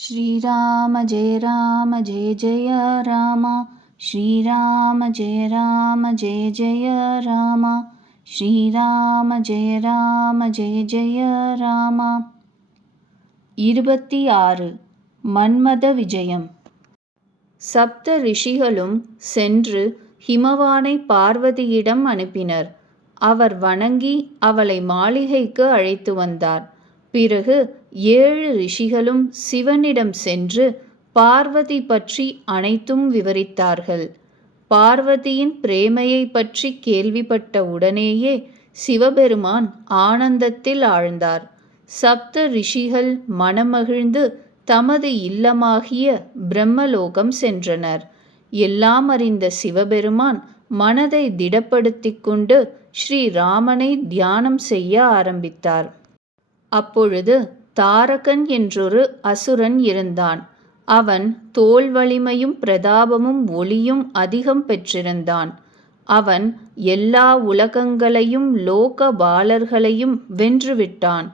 श्रीराम जय राम जय जय राम श्रीराम जय राम जय जय राम श्रीराम जय राम जय जय राम இருபத்தி ஆறு மன்மத விஜயம் சப்த ரிஷிகளும் சென்று ஹிமவானை பார்வதியிடம் அனுப்பினர் அவர் வணங்கி அவளை மாளிகைக்கு அழைத்து வந்தார் பிறகு ஏழு ரிஷிகளும் சிவனிடம் சென்று பார்வதி பற்றி அனைத்தும் விவரித்தார்கள். பார்வதியின் பிரேமையை பற்றி கேள்விப்பட்ட உடனேயே சிவபெருமான் ஆனந்தத்தில் ஆழ்ந்தார். சப்த ரிஷிகள் மனமகிழ்ந்து தமது இல்லமாகிய பிரம்மலோகம் சென்றனர். எல்லாம் அறிந்த சிவபெருமான் மனதை திடப்படுத்திக் கொண்டு ஸ்ரீராமனை தியானம் செய்ய ஆரம்பித்தார். அப்பொழுது தாரகன் என்றொரு அசுரன் இருந்தான். அவன் தோல் வலிமையும் பிரதாபமும் ஒளியும் அதிகம் பெற்றிருந்தான். அவன் எல்லா உலகங்களையும் லோக பாலர்களையும் வென்றுவிட்டான்.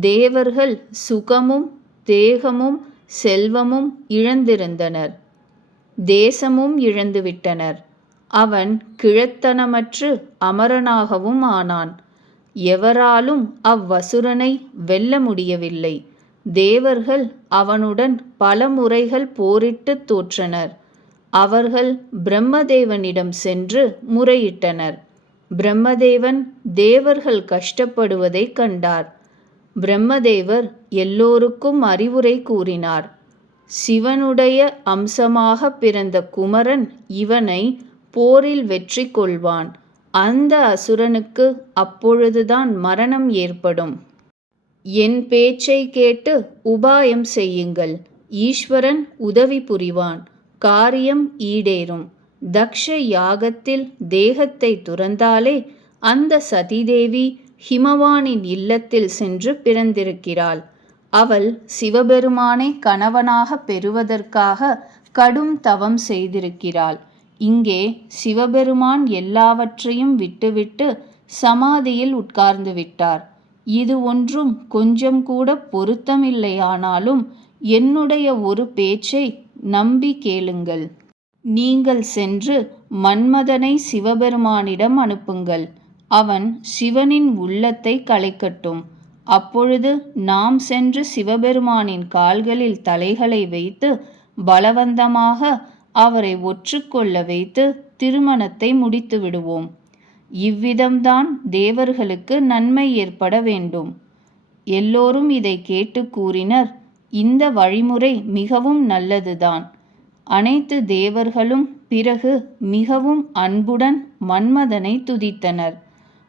தேவர்கள் சுகமும் தேகமும் செல்வமும் இழந்திருந்தனர். தேசமும் இழந்துவிட்டனர். அவன் கிழத்தனமற்று அமரனாகவும் ஆனான். எவராலும் அவ்வசுரனை வெல்ல முடியவில்லை. தேவர்கள் அவனுடன் பல முறைகள் போரிட்டு தோற்றனர். அவர்கள் பிரம்மதேவனிடம் சென்று முறையிட்டனர். பிரம்மதேவன் தேவர்கள் கஷ்டப்படுவதை கண்டார். பிரம்மதேவர் எல்லோருக்கும் அறிவுரை கூறினார். சிவனுடைய அம்சமாக பிறந்த குமரன் இவனை போரில் வெற்றி கொள்வான். அந்த அசுரனுக்கு அப்பொழுதுதான் மரணம் ஏற்படும். என் பேச்சை கேட்டு உபாயம் செய்யுங்கள். ஈஸ்வரன் உதவி புரிவான். காரியம் ஈடேறும். தக்ஷ யாகத்தில் தேகத்தை துறந்தாலே அந்த சதிதேவி ஹிமவானின் இல்லத்தில் சென்று பிறந்திருக்கிறாள். அவள் சிவபெருமானை கணவனாக பெறுவதற்காக கடும் தவம் செய்திருக்கிறாள். இங்கே சிவபெருமான் எல்லாவற்றையும் விட்டுவிட்டு சமாதியில் உட்கார்ந்து விட்டார். இது ஒன்றும் கொஞ்சம் கூட பொருத்தமில்லையானாலும் என்னுடைய ஒரு பேச்சை நம்பி கேளுங்கள். நீங்கள் சென்று மன்மதனை சிவபெருமானிடம் அனுப்புங்கள். அவன் சிவனின் உள்ளத்தை கலைக்கட்டும். அப்பொழுது நாம் சென்று சிவபெருமானின் கால்களில் தலைகளை வைத்து பலவந்தமாக அவரை ஒற்றுக்கொள்ள வைத்து திருமணத்தை முடித்து விடுவோம். இவ்விதம்தான் தேவர்களுக்கு நன்மை ஏற்பட வேண்டும். எல்லோரும் இதை கேட்டு கூறினர். இந்த வழிமுறை மிகவும் நல்லதுதான். அனைத்து தேவர்களும் பிறகு மிகவும் அன்புடன் மன்மதனை துதித்தனர்.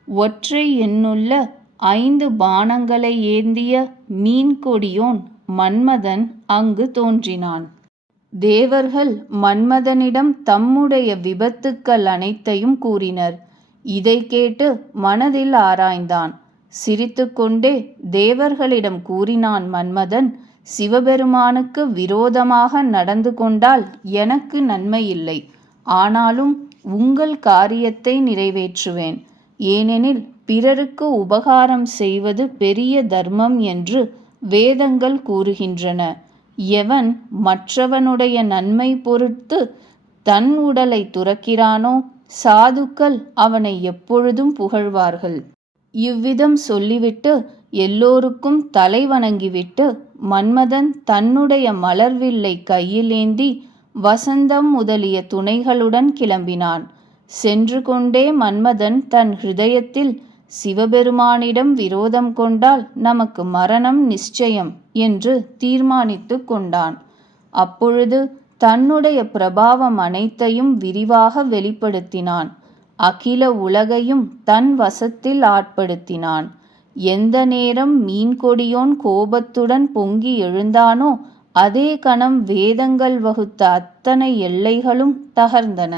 ஒற்றை எண்ணுள்ள ஐந்து பானங்களை ஏந்திய மீன்கொடியோன் மன்மதன் அங்கு தோன்றினான். தேவர்கள் மன்மதனிடம் தம்முடைய விபத்துக்கள் அனைத்தையும் கூறினர். இதை கேட்டு மனதில் ஆராய்ந்தான். சிரித்துக்கொண்டே தேவர்களிடம் கூறினான் மன்மதன் சிவபெருமானுக்கு விரோதமாக நடந்து கொண்டால் எனக்கு நன்மையில்லை. ஆனாலும் உங்கள் காரியத்தை நிறைவேற்றுவேன். ஏனெனில் பிறருக்கு உபகாரம் செய்வது பெரிய தர்மம் என்று வேதங்கள் கூறுகின்றன. எவன் மற்றவனுடைய நன்மை பொருட்டு தன் உடலை துறக்கிறானோ சாதுக்கள் அவனை எப்பொழுதும் புகழ்வார்கள். இவ்விதம் சொல்லிவிட்டு எல்லோருக்கும் தலை வணங்கிவிட்டு மன்மதன் தன்னுடைய மலர்வில்லை கையிலேந்தி வசந்தம் முதலிய துணைகளுடன் கிளம்பினான். சென்று கொண்டே மன்மதன் தன் ஹிருதயத்தில் சிவபெருமானிடம் விரோதம் கொண்டால் நமக்கு மரணம் நிச்சயம் என்று தீர்மானித்து கொண்டான். அப்பொழுது தன்னுடைய பிரபாவம் அனைத்தையும் விரிவாக வெளிப்படுத்தினான். அகில உலகையும் தன் வசத்தில் ஆட்படுத்தினான். எந்த நேரம் மீன்கொடியோன் கோபத்துடன் பொங்கி எழுந்தானோ அதே கணம் வேதங்கள் வகுத்த அத்தனை எல்லைகளும் தகர்ந்தன.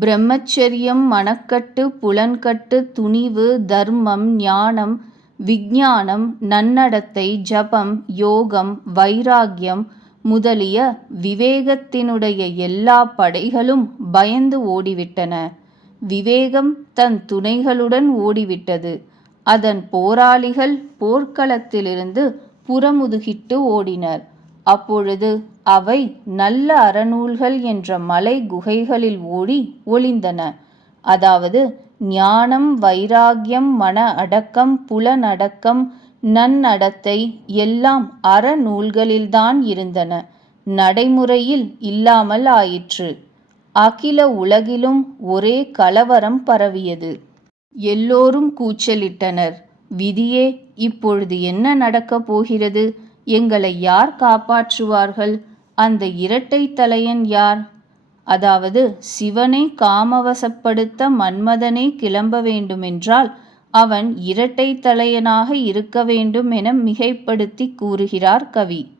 பிரம்மச்சரியம் மனக்கட்டு புலன்கட்டு துணிவு தர்மம் ஞானம் விஞ்ஞானம் நன்னடத்தை ஜபம் யோகம் வைராகியம் முதலிய விவேகத்தினுடைய எல்லா படைகளும் பயந்து ஓடிவிட்டன. விவேகம் தன் துணைகளுடன் ஓடிவிட்டது. அதன் போராளிகள் போர்க்களத்திலிருந்து புறமுதுகிட்டு ஓடினர். அப்பொழுது அவை நல்ல அறநூல்கள் என்ற மலை குகைகளில் ஓடி ஒளிந்தன. அதாவது ஞானம் வைராகியம் மன அடக்கம் புலனடக்கம் நன்னடத்தை எல்லாம் அறநூல்களில்தான் இருந்தன. நடைமுறையில் இல்லாமல் ஆயிற்று. அகில உலகிலும் ஒரே கலவரம் பரவியது. எல்லோரும் கூச்சலிட்டனர். விதியே இப்பொழுது என்ன நடக்கப் போகிறது? எங்களை யார் காப்பாற்றுவார்கள்? அந்த இரட்டை தலையன் யார்? அதாவது சிவனை காமவசப்படுத்த மன்மதனே கிளம்ப வேண்டுமென்றால் அவன் இரட்டை தலையனாக இருக்க வேண்டும் என மிகைப்படுத்தி கூறுகிறார் கவி.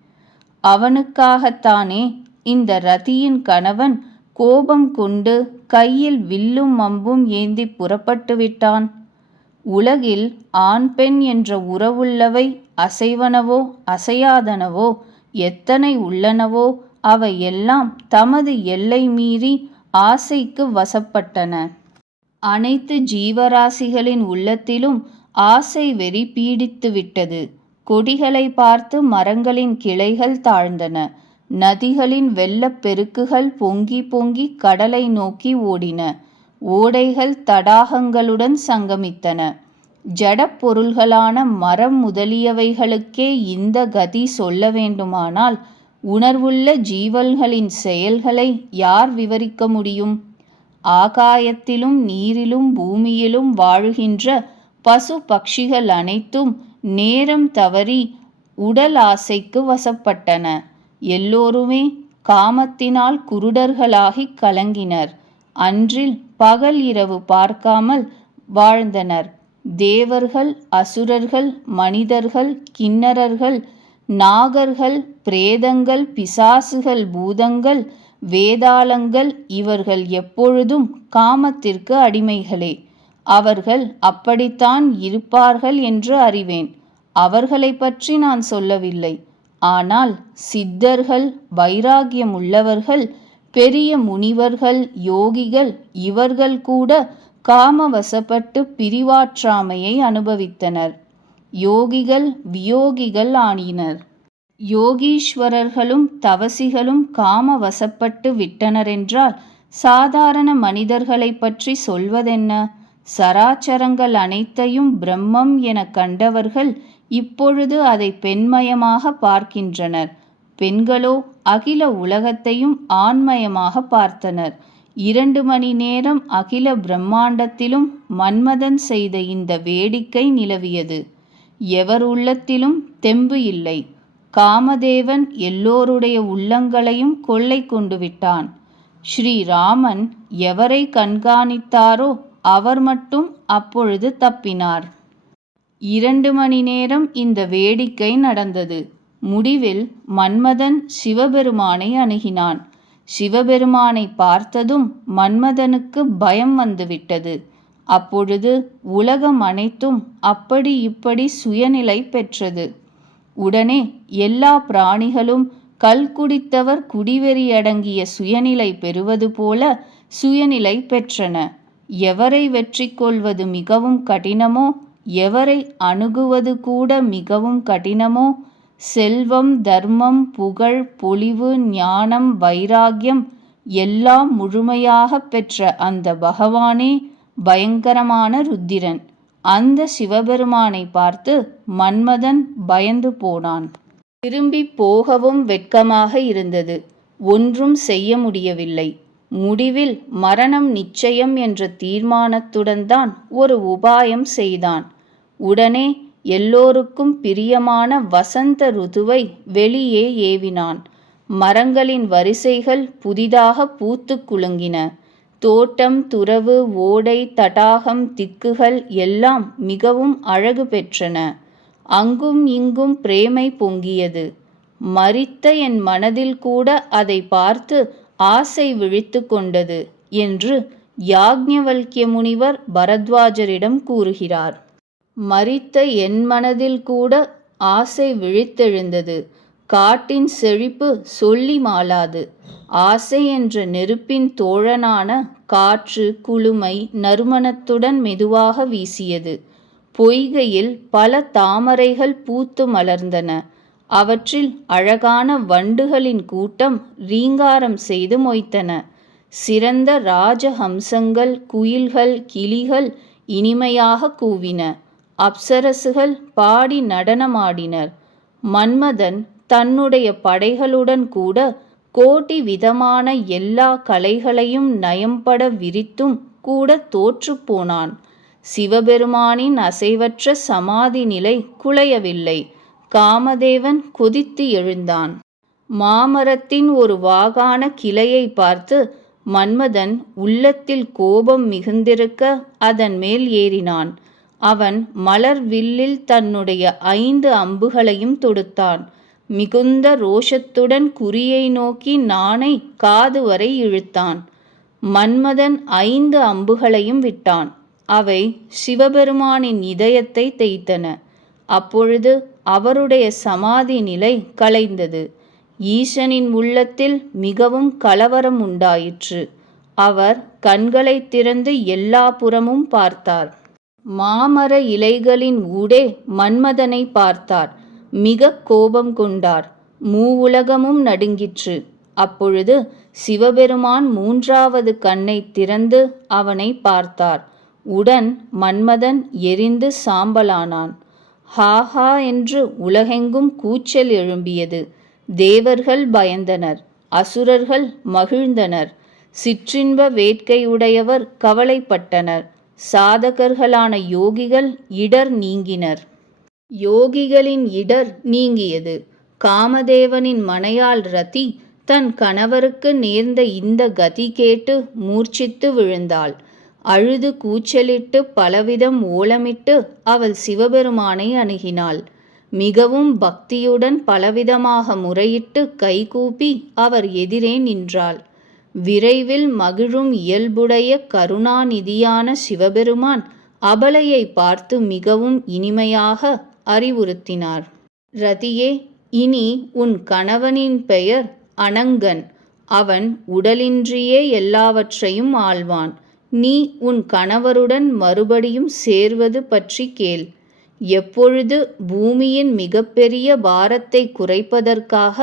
அவனுக்காகத்தானே இந்த ரதியின் கணவன் கோபம் கொண்டு கையில் வில்லும் அம்பும் ஏந்தி புறப்பட்டு விட்டான் உலகில் ஆண் பெண் என்ற உறவுள்ளவை அசைவனவோ அசையாதனவோ எத்தனை உள்ளனவோ அவை எல்லாம் தமது எல்லை மீறி ஆசைக்கு வசப்பட்டன. அனைத்து ஜீவராசிகளின் உள்ளத்திலும் ஆசை வெறி பீடித்து விட்டது. கொடிகளை பார்த்து மரங்களின் கிளைகள் தாழ்ந்தன. நதிகளின் வெள்ளப் பெருக்குகள் பொங்கி பொங்கி கடலை நோக்கி ஓடின. ஓடைகள் தடாகங்களுடன் சங்கமித்தன. ஜடப்பொருள்களான மரம் முதலியவைகளுக்கே இந்த கதி சொல்ல வேண்டுமானால் உணர்வுள்ள ஜீவல்களின் செயல்களை யார் விவரிக்க முடியும்? ஆகாயத்திலும் நீரிலும் பூமியிலும் வாழுகின்ற பசு பட்சிகள் அனைத்தும் நேரம் தவறி உடல் ஆசைக்கு வசப்பட்டன. எல்லோருமே காமத்தினால் குருடர்களாகிக் கலங்கினர். அன்றில் பகல் இரவு பார்க்காமல் வாழ்ந்தனர். தேவர்கள் அசுரர்கள் மனிதர்கள் கிண்ணறர்கள் நாகர்கள் பிரேதங்கள் பிசாசுகள் பூதங்கள் வேதாளங்கள் இவர்கள் எப்பொழுதும் காமத்திற்கு அடிமைகளே. அவர்கள் அப்படித்தான் இருப்பார்கள் என்று அறிவேன். அவர்களை பற்றி நான் சொல்லவில்லை. ஆனால் சித்தர்கள் வைராகியம் உள்ளவர்கள் பெரிய முனிவர்கள் யோகிகள் இவர்கள் கூட காமவசப்பட்டு பிரிவாற்றாமையை அனுபவித்தனர். யோகிகள் வியோகிகள் ஆனினர். யோகீஸ்வரர்களும் தவசிகளும் காமவசப்பட்டு விட்டனரென்றால் சாதாரண மனிதர்களை பற்றி சொல்வதென்ன? சராச்சரங்கள் அனைத்தையும் பிரம்மம் என கண்டவர்கள் இப்பொழுது அதை பெண்மயமாக பார்க்கின்றனர். பெண்களோ அகில உலகத்தையும் ஆண்மயமாக பார்த்தனர். இரண்டு மணி நேரம் அகில பிரம்மாண்டத்திலும் மன்மதன் செய்த இந்த வேடிக்கை நிலவியது. எவர் உள்ளத்திலும் தெம்பு இல்லை. காமதேவன் எல்லோருடைய உள்ளங்களையும் கொள்ளை கொண்டு விட்டான். ஸ்ரீராமன் எவரை கண்காணித்தாரோ அவர் மட்டும் அப்பொழுது தப்பினார். இரண்டு மணி நேரம் இந்த வேடிக்கை நடந்தது. முடிவில் மன்மதன் சிவபெருமானை அணுகினான். சிவபெருமானை பார்த்ததும் மன்மதனுக்கு பயம் வந்துவிட்டது. அப்பொழுது உலகம் அனைத்தும் அப்படி இப்படி சுயநிலை பெற்றது. உடனே எல்லா பிராணிகளும் கல் குடித்தவர் குடிவெறியடங்கிய சுயநிலை பெறுவது போல சுயநிலை பெற்றன. எவரை வெற்றி கொள்வது மிகவும் கடினமோ எவரை அணுகுவது கூட மிகவும் கடினமோ செல்வம் தர்மம் புகழ் பொலிவு ஞானம் வைராகியம் எல்லாம் முழுமையாக பெற்ற அந்த பகவானே பயங்கரமான ருத்திரன். அந்த சிவபெருமானை பார்த்து மன்மதன் பயந்து போனான். திரும்பி போகவும் வெட்கமாக இருந்தது. ஒன்றும் செய்ய முடியவில்லை. முடிவில் மரணம் நிச்சயம் என்ற தீர்மானத்துடன் தான் ஒரு உபாயம் செய்தான். உடனே எல்லோருக்கும் பிரியமான வசந்த ருதுவை வெளியே ஏவினான். மரங்களின் வரிசைகள் புதிதாக பூத்து குலுங்கின. தோட்டம் துறவு ஓடை தடாகம் திக்குகள் எல்லாம் மிகவும் அழகு பெற்றன. அங்கும் இங்கும் பிரேமை பொங்கியது. மறித்த என் மனதில் கூட அதை பார்த்து ஆசை விழித்து கொண்டது என்று யாக்ஞவல்கிய முனிவர் பரத்வாஜரிடம் கூறுகிறார். மறித்த என் மனதில் கூட ஆசை விழித்தெழுந்தது. காட்டின் செழிப்பு சொல்லி மாளாது. ஆசை என்ற நெருப்பின் தோழனான காற்று குளுமை நறுமணத்துடன் மெதுவாக வீசியது. பொய்கையில் பல தாமரைகள் பூத்து மலர்ந்தன. அவற்றில் அழகான வண்டுகளின் கூட்டம் ரீங்காரம் செய்து மொய்த்தன. சிறந்த ராஜஹம்சங்கள் குயில்கள் கிளிகள் இனிமையாக கூவின. அப்சரசுகள் பாடி நடனமாடினர். மன்மதன் தன்னுடைய படைகளுடன் கூட கோட்டி விதமான எல்லா கலைகளையும் நயம்பட விரித்தும் கூட தோற்றுப்போனான் சிவபெருமானின் அசைவற்ற சமாதி நிலை குலையவில்லை. காமதேவன் கொதித்து எழுந்தான். மாமரத்தின் ஒரு வாகான கிளையை பார்த்து மன்மதன் உள்ளத்தில் கோபம் மிகுந்திருக்க அதன் மேல் ஏறினான். அவன் மலர் வில்லில் தன்னுடைய ஐந்து அம்புகளையும் தொடுத்தான். மிகுந்த ரோஷத்துடன் குறியை நோக்கி நானை காது வரை இழுத்தான். மன்மதன் ஐந்து அம்புகளையும் விட்டான். அவை சிவபெருமானின் இதயத்தை தேய்த்தன. அப்பொழுது அவருடைய சமாதி நிலை கலைந்தது. ஈசனின் உள்ளத்தில் மிகவும் கலவரம் உண்டாயிற்று. அவர் கண்களை திறந்து எல்லா புறமும் பார்த்தார். மாமர இலைகளின் ஊடே மன்மதனை பார்த்தார். மிக கோபம் கொண்டார். மூவுலகமும் நடுங்கிற்று. அப்பொழுது சிவபெருமான் மூன்றாவது கண்ணை திறந்து அவனை பார்த்தார். உடன் மன்மதன் எரிந்து சாம்பலானான். ஹாஹா என்று உலகெங்கும் கூச்சல் எழும்பியது. தேவர்கள் பயந்தனர். அசுரர்கள் மகிழ்ந்தனர். சிற்றின்ப வேட்கையுடையவர் கவலைப்பட்டனர். சாதகர்களான யோகிகள் இடர் நீங்கினர். யோகிகளின் இடர் நீங்கியது. காமதேவனின் மனையாள் ரதி தன் கணவருக்கு நேர்ந்த இந்த கதி கேட்டு மூர்ச்சித்து விழுந்தாள். அழுது கூச்சலிட்டு பலவிதம் ஓலமிட்டு அவள் சிவபெருமானை அணுகினாள். மிகவும் பக்தியுடன் பலவிதமாக முறையிட்டு கைகூப்பி அவர் எதிரே நின்றாள். விரைவில் மகிழும் இயல்புடைய கருணாநிதியான சிவபெருமான் அபலையை பார்த்து மிகவும் இனிமையாக அறிவுறுத்தினார். ரதியே இனி உன் கணவனின் பெயர் அனங்கன். அவன் உடலின்றியே எல்லாவற்றையும் ஆழ்வான் நீ உன் கணவருடன் மறுபடியும் சேர்வது பற்றி கேள். எப்பொழுது பூமியின் மிகப்பெரிய பாரத்தை குறைப்பதற்காக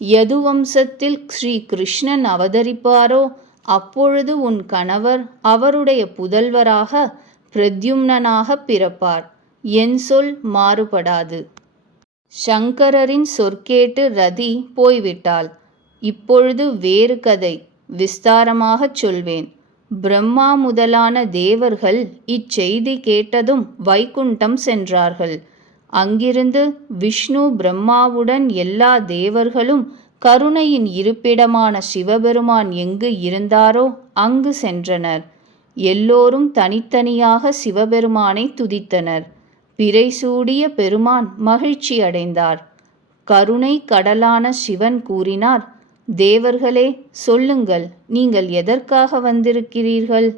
யதுவம்சத்தில் ஸ்ரீ கிருஷ்ணன் அவதரிப்பாரோ அப்பொழுது உன் கணவர் அவருடைய புதல்வராக பிரத்யும்னனாக பிறப்பார். என் சொல் மாறுபடாது. சங்கரரின் சொற்கேட்டு ரதி போய்விட்டாள். இப்பொழுது வேறு கதை விஸ்தாரமாகச் சொல்வேன். பிரம்மா முதலான தேவர்கள் இச்செய்தி கேட்டதும் வைகுண்டம் சென்றார்கள். அங்கிருந்து விஷ்ணு பிரம்மாவுடன் எல்லா தேவர்களும் கருணையின் இருப்பிடமான சிவபெருமான் எங்கு இருந்தாரோ அங்கு சென்றனர். எல்லோரும் தனித்தனியாக சிவபெருமானை துதித்தனர். பிறை சூடிய பெருமான் மகிழ்ச்சி அடைந்தார். கருணை கடலான சிவன் கூறினார் தேவர்களே சொல்லுங்கள் நீங்கள் எதற்காக வந்திருக்கிறீர்கள்?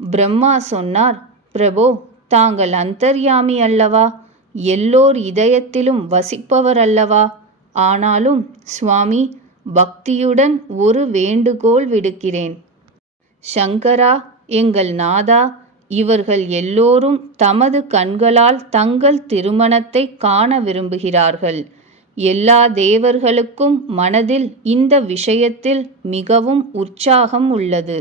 பிரம்மா சொன்னார் பிரபோ தாங்கள் அந்தர்யாமி அல்லவா? எல்லோர் இதயத்திலும் வசிப்பவர் அல்லவா ஆனாலும் சுவாமி பக்தியுடன் ஒரு வேண்டுகோள் விடுக்கிறேன். சங்கரா எங்கள் நாதா இவர்கள் எல்லோரும் தமது கண்களால் தங்கள் திருமணத்தை காண விரும்புகிறார்கள். எல்லா தேவர்களுக்கும் மனதில் இந்த விஷயத்தில் மிகவும் உற்சாகம் உள்ளது.